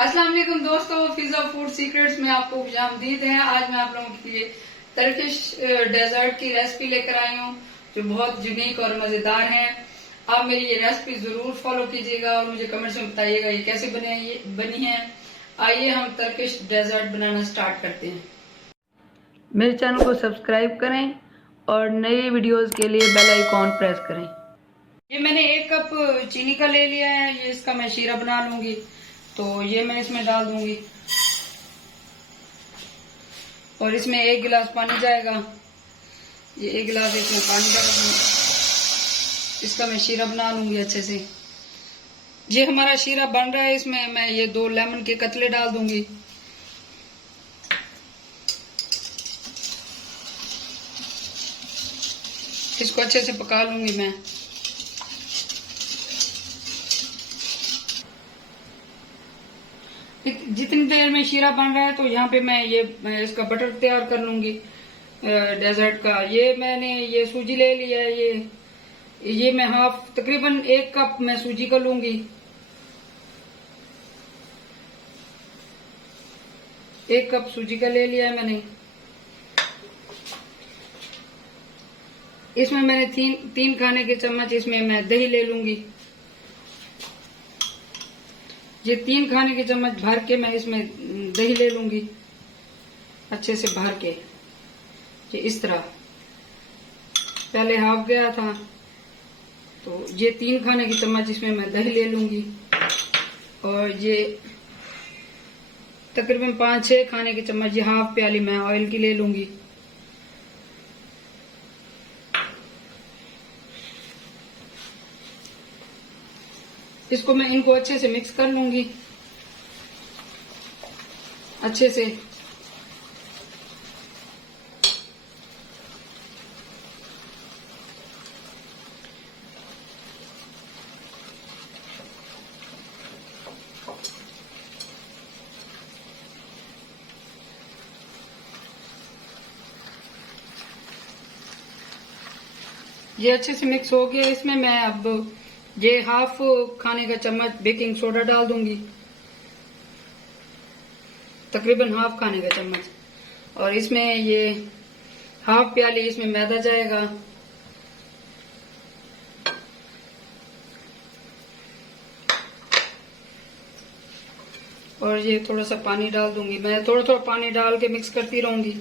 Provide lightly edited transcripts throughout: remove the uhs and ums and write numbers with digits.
अस्सलाम वालेकुम दोस्तों, फिजा फूड सीक्रेट्स में आपको खुशामदीद है। आज मैं आप लोगों के लिए टर्किश डेजर्ट की रेसिपी लेकर आई हूँ जो बहुत यूनिक और मजेदार है। आप मेरी ये रेसिपी जरूर फॉलो कीजिएगा और मुझे कमेंट्स में बताइएगा ये कैसे बनी है। आइए हम टर्किश डेजर्ट बनाना स्टार्ट करते हैं। मेरे चैनल को सब्सक्राइब करें और नई वीडियोस के लिए बेल आइकॉन प्रेस करें। ये मैंने 1 कप चीनी का ले लिया है। ये इसका मैं शीरा बना लूंगी, तो ये मैं इसमें डाल दूंगी और इसमें 1 गिलास पानी जाएगा। ये 1 गिलास इसमें पानी डाल दूंगी। इसका मैं शीरा बना लूंगी अच्छे से। ये हमारा शीरा बन रहा है। इसमें मैं ये 2 लेमन के कतले डाल दूंगी। इसको अच्छे से पका लूंगी मैं। जितनी देर में शीरा बन रहा है तो यहाँ पे मैं इसका बटर तैयार कर लूंगी डेजर्ट का। ये मैंने ये सूजी ले लिया है। ये मैं तकरीबन 1 कप मैं सूजी का लूंगी। 1 कप सूजी का ले लिया है मैंने। इसमें मैंने 3 खाने के चम्मच इसमें मैं दही ले लूंगी। ये 3 खाने के चम्मच भर के मैं इसमें दही ले लूंगी अच्छे से भर के। ये इस तरह पहले हाफ गया था, तो ये 3 खाने के चम्मच इसमें मैं दही ले लूंगी और ये तकरीबन 5-6 खाने के चम्मच ये हाफ प्याली मैं ऑयल की ले लूंगी। इसको मैं इनको अच्छे से मिक्स कर लूंगी अच्छे से। ये अच्छे से मिक्स हो गया। इसमें मैं अब ये हाफ खाने का चम्मच बेकिंग सोडा डाल दूंगी, तकरीबन हाफ खाने का चम्मच। और इसमें ये हाफ प्याली इसमें मैदा जाएगा। और ये थोड़ा सा पानी डाल दूंगी। मैं थोड़ा थोड़ा पानी डाल के मिक्स करती रहूंगी।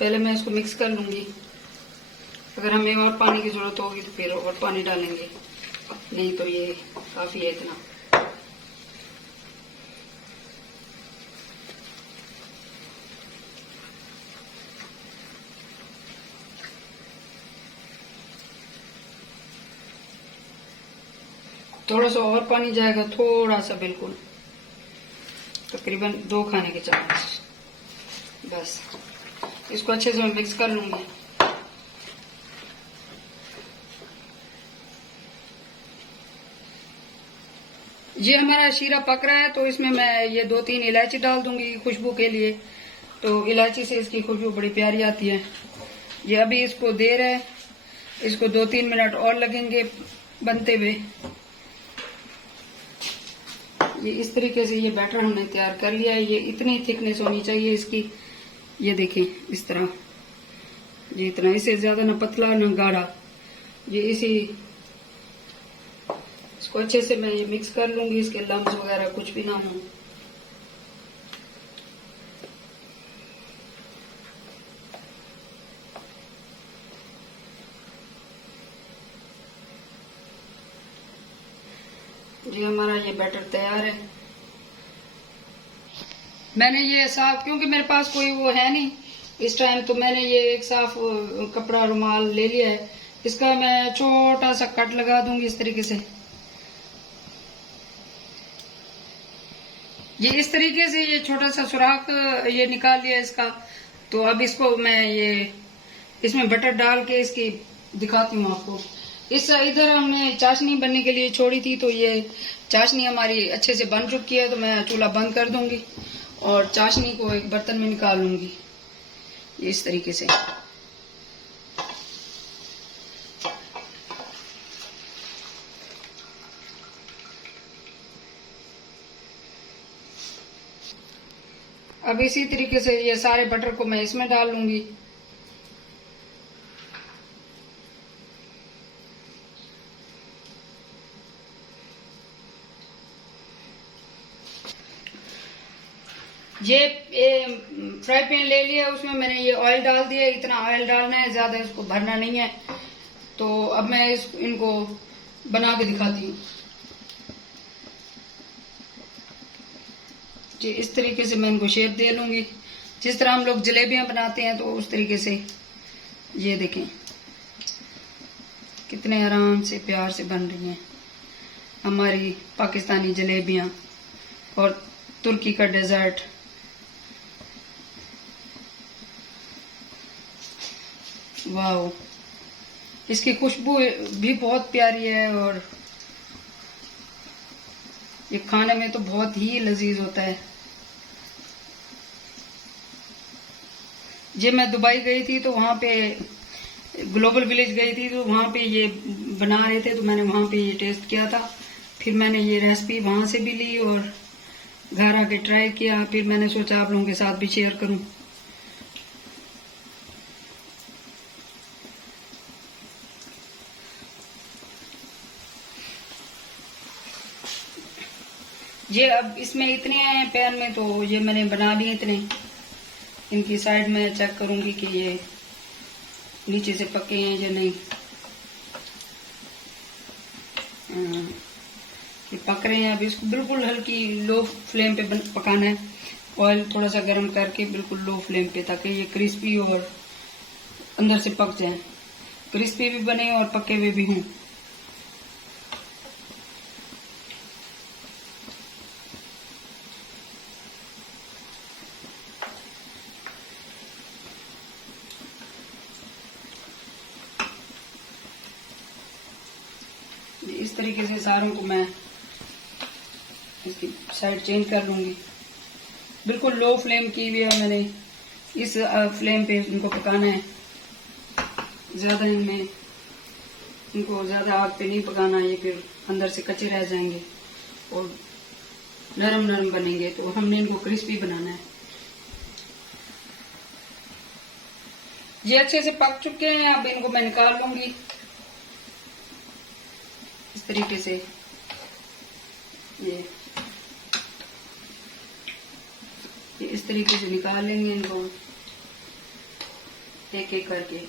पहले मैं इसको मिक्स कर लूंगी। अगर हमें और पानी की जरूरत होगी तो फिर और पानी डालेंगे, नहीं तो ये काफी है इतना। थोड़ा सा और पानी जाएगा, थोड़ा सा, बिल्कुल तकरीबन 2 खाने के चम्मच बस। इसको अच्छे से मैं मिक्स कर लूंगी। ये हमारा शीरा पक रहा है, तो इसमें मैं ये 2-3 इलायची डाल दूंगी खुशबू के लिए। तो इलायची से इसकी खुशबू बड़ी प्यारी आती है। ये अभी इसको देर है, इसको 2-3 मिनट और लगेंगे बनते हुए। ये इस तरीके से ये बैटर हमने तैयार कर लिया है। ये इतनी थिकनेस होनी चाहिए इसकी। ये देखें इस तरह, ये इतना, इससे ज्यादा ना पतला ना गाढ़ा। ये इसको अच्छे से मैं ये मिक्स कर लूंगी, इसके लम्स वगैरह कुछ भी ना हो। जी हमारा ये बैटर तैयार है। मैंने ये साफ, क्योंकि मेरे पास कोई वो है नहीं इस टाइम, तो मैंने ये एक साफ कपड़ा रुमाल ले लिया है। इसका मैं छोटा सा कट लगा दूंगी इस तरीके से। ये इस तरीके से ये छोटा सा सुराख ये निकाल लिया इसका। तो अब इसको मैं इसमें बटर डाल के इसकी दिखाती हूँ आपको। इधर हमने चाशनी बनने के लिए छोड़ी थी, तो ये चाशनी हमारी अच्छे से बन चुकी है। तो मैं चूल्हा बंद कर दूंगी और चाशनी को एक बर्तन में निकाल लूंगी इस तरीके से। अब इसी तरीके से ये सारे बटर को मैं इसमें डाल लूंगी। ये फ्राई पैन ले लिया, उसमें मैंने ये ऑयल डाल दिया। इतना ऑयल डालना है, ज्यादा इसको भरना नहीं है। तो अब मैं इनको बना के दिखाती हूँ। जी इस तरीके से मैं इनको शेप दे लूंगी, जिस तरह हम लोग जलेबियां बनाते हैं, तो उस तरीके से। ये देखें कितने आराम से प्यार से बन रही हैं हमारी पाकिस्तानी जलेबियां और तुर्की का डेजर्ट। वाह, इसकी खुशबू भी बहुत प्यारी है और ये खाने में तो बहुत ही लजीज होता है। जब मैं दुबई गई थी तो वहां पे ग्लोबल विलेज गई थी, तो वहां पे ये बना रहे थे, तो मैंने वहां पे ये टेस्ट किया था। फिर मैंने ये रेसिपी वहां से भी ली और घर आके ट्राई किया। फिर मैंने सोचा आप लोगों के साथ भी शेयर करूं। ये अब इसमें इतने हैं पैन में, तो ये मैंने बना लिए इतने। इनकी साइड में चेक करूंगी कि ये नीचे से पके हैं या नहीं। ये पक रहे हैं। अब इसको बिल्कुल हल्की लो फ्लेम पे पकाना है। ऑयल थोड़ा सा गर्म करके बिल्कुल लो फ्लेम पे, ताकि ये क्रिस्पी और अंदर से पक जाए, क्रिस्पी भी बने और पके हुए भी हों। इस तरीके से सारों को मैं इसकी साइड चेंज कर लूंगी। बिल्कुल लो फ्लेम की हुई है मैंने। इस फ्लेम पे इनको पकाना है। ज्यादा इनको ज्यादा आग पे नहीं पकाना, ये फिर अंदर से कच्चे रह जाएंगे और नरम नरम बनेंगे। तो हमने इनको क्रिस्पी बनाना है। ये अच्छे से पक चुके हैं। अब इनको मैं निकाल लूंगी इस तरीके से। ये इस तरीके से निकाल लेंगे इनको एक एक करके।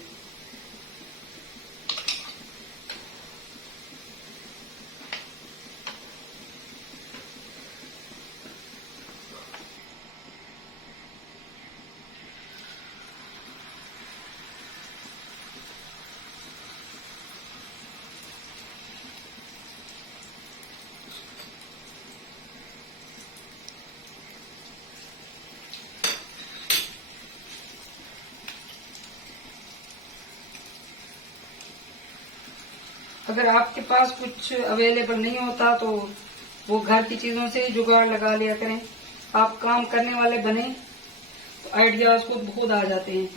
अगर आपके पास कुछ अवेलेबल नहीं होता तो वो घर की चीजों से जुगाड़ लगा लिया करें। आप काम करने वाले बने तो आइडियाज खुद खुद आ जाते हैं।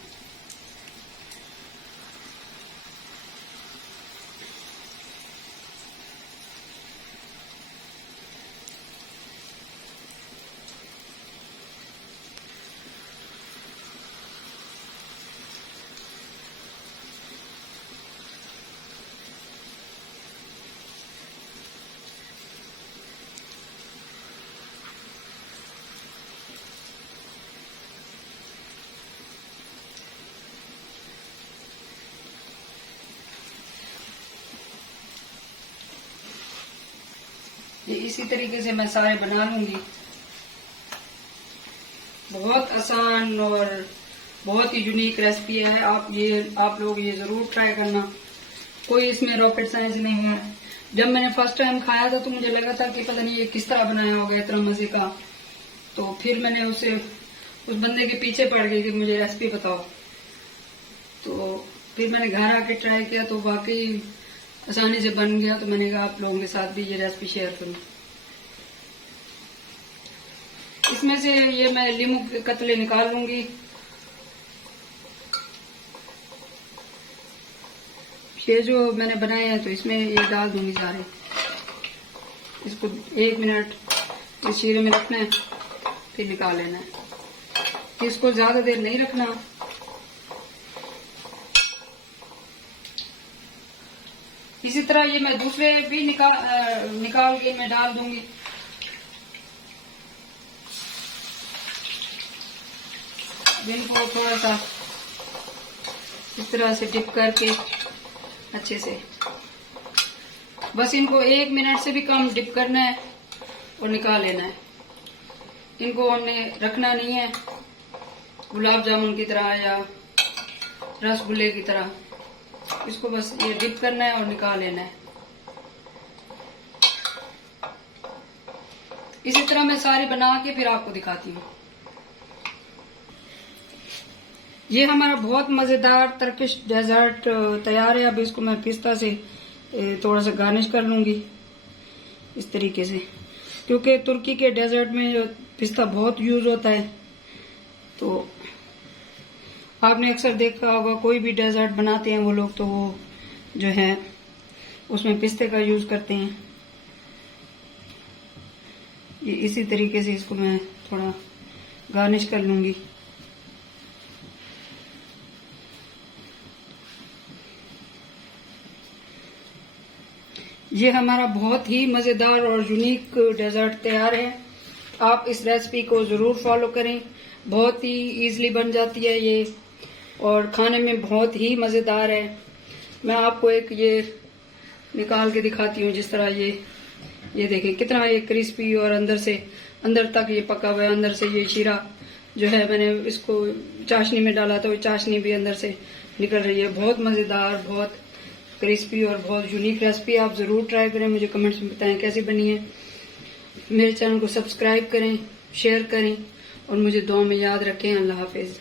ये इसी तरीके से मैं सारे बना लूंगी। बहुत आसान और बहुत ही यूनिक रेसिपी है। आप लोग ये जरूर ट्राई करना। कोई इसमें रॉकेट साइंस नहीं है। जब मैंने फर्स्ट टाइम खाया था तो मुझे लगा था कि पता नहीं ये किस तरह बनाया होगा इतना मजे का। तो फिर मैंने उस बंदे के पीछे पड़ गई कि मुझे रेसिपी बताओ। तो फिर मैंने घर आके ट्राई किया तो वाकई आसानी से बन गया। तो मैंने कहा आप लोगों के साथ भी ये रेसिपी शेयर करूं। इसमें से ये मैं लीमू के कतले निकाल लूंगी। ये जो मैंने बनाए हैं तो इसमें ये डाल दूंगी सारे। इसको 1 मिनट इस शीरे में रखना है, फिर निकाल लेना है। कि इसको ज्यादा देर नहीं रखना। इसी तरह ये मैं दूसरे भी निकाल के मैं डाल दूंगी। इनको थोड़ा सा इस तरह से डिप करके अच्छे से, बस इनको 1 मिनट से भी कम डिप करना है और निकाल लेना है। इनको हमने रखना नहीं है गुलाब जामुन की तरह या रसगुल्ले की तरह, इसको बस ये डिप करना है और निकाल लेना है। इसी तरह मैं सारी बना के फिर आपको दिखाती हूँ। ये हमारा बहुत मजेदार टर्किश डेजर्ट तैयार है। अब इसको मैं पिस्ता से थोड़ा सा गार्निश कर लूंगी इस तरीके से, क्योंकि तुर्की के डेजर्ट में जो पिस्ता बहुत यूज होता है। तो आपने अक्सर देखा होगा कोई भी डेजर्ट बनाते हैं वो लोग, तो वो जो है उसमें पिस्ते का यूज करते हैं। ये इसी तरीके से इसको मैं थोड़ा गार्निश कर लूंगी। ये हमारा बहुत ही मजेदार और यूनिक डेजर्ट तैयार है। आप इस रेसिपी को जरूर फॉलो करें, बहुत ही इजीली बन जाती है ये और खाने में बहुत ही मजेदार है। मैं आपको एक ये निकाल के दिखाती हूँ। जिस तरह ये देखें कितना ये क्रिस्पी और अंदर तक ये पका हुआ है। अंदर से ये शीरा जो है, मैंने इसको चाशनी में डाला था, वो चाशनी भी अंदर से निकल रही है। बहुत मजेदार, बहुत क्रिस्पी और बहुत यूनिक रेसिपी। आप जरूर ट्राई करें, मुझे कमेंट्स में बताएं कैसी बनी है। मेरे चैनल को सब्सक्राइब करें, शेयर करें और मुझे दुआ में याद रखें। अल्लाह हाफिज।